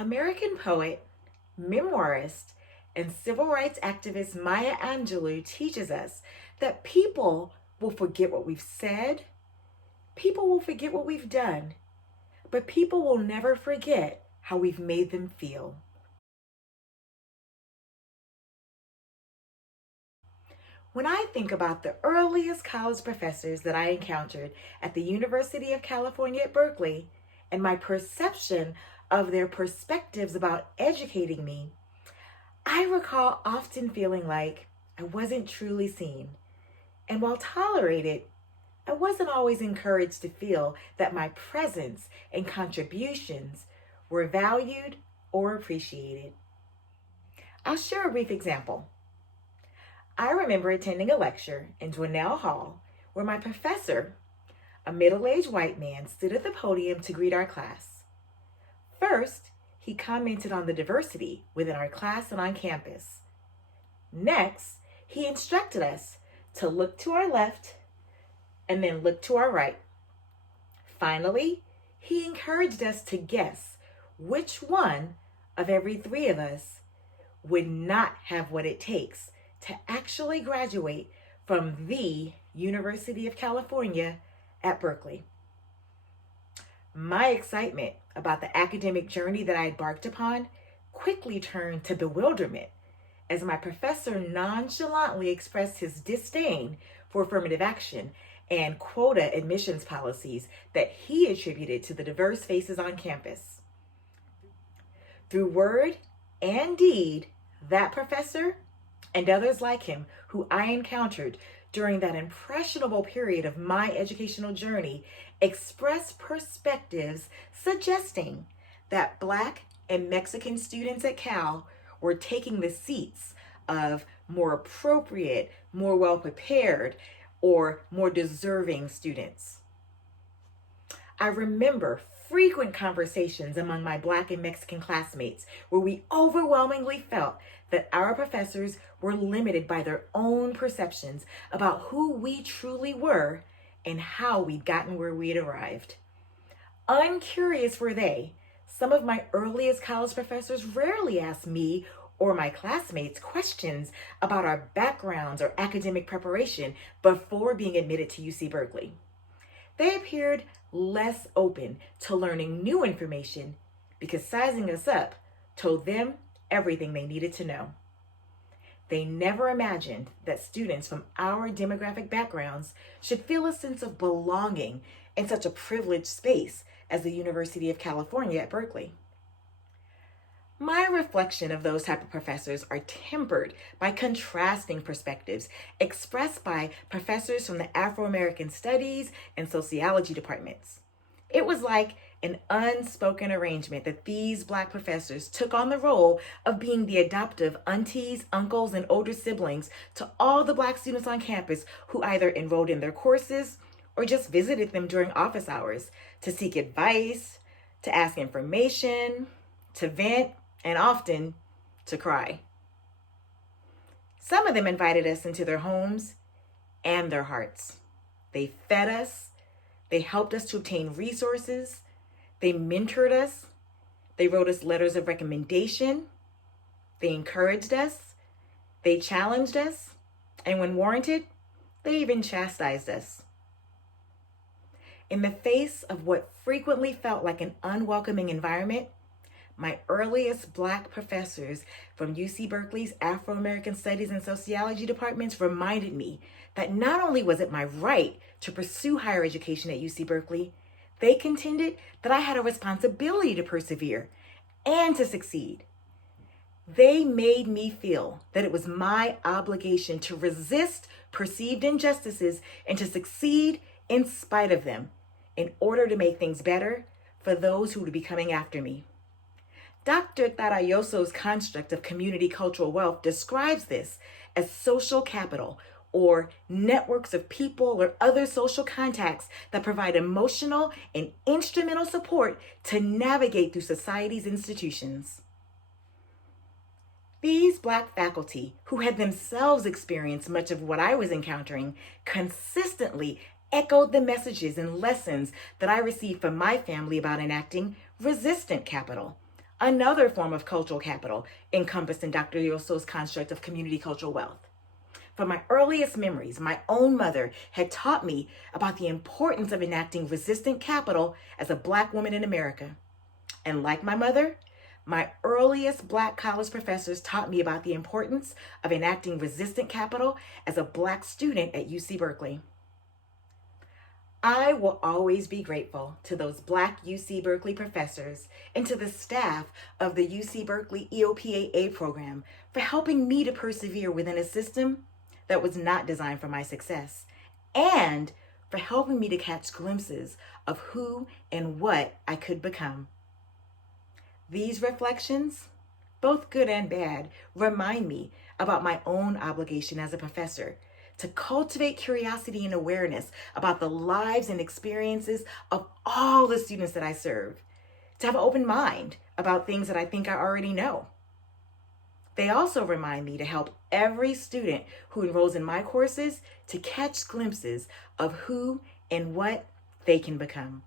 American poet, memoirist, and civil rights activist Maya Angelou teaches us that people will forget what we've said, people will forget what we've done, but people will never forget how we've made them feel. When I think about the earliest college professors that I encountered at the University of California at Berkeley and my perception of their perspectives about educating me, I recall often feeling like I wasn't truly seen. And while tolerated, I wasn't always encouraged to feel that my presence and contributions were valued or appreciated. I'll share a brief example. I remember attending a lecture in Dwinell Hall where my professor, a middle-aged white man, stood at the podium to greet our class. First, he commented on the diversity within our class and on campus. Next, he instructed us to look to our left and then look to our right. Finally, he encouraged us to guess which one of every three of us would not have what it takes to actually graduate from the University of California at Berkeley. My excitement about the academic journey that I embarked upon quickly turned to bewilderment as my professor nonchalantly expressed his disdain for affirmative action and quota admissions policies that he attributed to the diverse faces on campus. Through word and deed, that professor and others like him who I encountered during that impressionable period of my educational journey expressed perspectives suggesting that Black and Mexican students at Cal were taking the seats of more appropriate, more well-prepared, or more deserving students. I remember frequent conversations among my Black and Mexican classmates where we overwhelmingly felt that our professors were limited by their own perceptions about who we truly were and how we'd gotten where we'd arrived. Uncurious were they, some of my earliest college professors rarely asked me or my classmates questions about our backgrounds or academic preparation before being admitted to UC Berkeley. They appeared less open to learning new information because sizing us up told them everything they needed to know. They never imagined that students from our demographic backgrounds should feel a sense of belonging in such a privileged space as the University of California at Berkeley. My reflection of those type of professors are tempered by contrasting perspectives expressed by professors from the Afro-American Studies and Sociology departments. It was like an unspoken arrangement that these Black professors took on the role of being the adoptive aunties, uncles, and older siblings to all the Black students on campus who either enrolled in their courses or just visited them during office hours to seek advice, to ask information, to vent, and often to cry. Some of them invited us into their homes and their hearts. They fed us, they helped us to obtain resources, they mentored us, they wrote us letters of recommendation, they encouraged us, they challenged us, and when warranted, they even chastised us. In the face of what frequently felt like an unwelcoming environment, my earliest Black professors from UC Berkeley's Afro-American Studies and Sociology departments reminded me that not only was it my right to pursue higher education at UC Berkeley, they contended that I had a responsibility to persevere and to succeed. They made me feel that it was my obligation to resist perceived injustices and to succeed in spite of them in order to make things better for those who would be coming after me. Dr. Tarayoso's construct of community cultural wealth describes this as social capital, or networks of people or other social contacts that provide emotional and instrumental support to navigate through society's institutions. These Black faculty, who had themselves experienced much of what I was encountering, consistently echoed the messages and lessons that I received from my family about enacting resistant capital, another form of cultural capital encompassed in Dr. Yoso's construct of community cultural wealth. From my earliest memories, my own mother had taught me about the importance of enacting resistant capital as a Black woman in America. And like my mother, my earliest Black college professors taught me about the importance of enacting resistant capital as a Black student at UC Berkeley. I will always be grateful to those Black UC Berkeley professors and to the staff of the UC Berkeley EOPAA program for helping me to persevere within a system that was not designed for my success, and for helping me to catch glimpses of who and what I could become. These reflections, both good and bad, remind me about my own obligation as a professor to cultivate curiosity and awareness about the lives and experiences of all the students that I serve, to have an open mind about things that I think I already know. They also remind me to help every student who enrolls in my courses to catch glimpses of who and what they can become.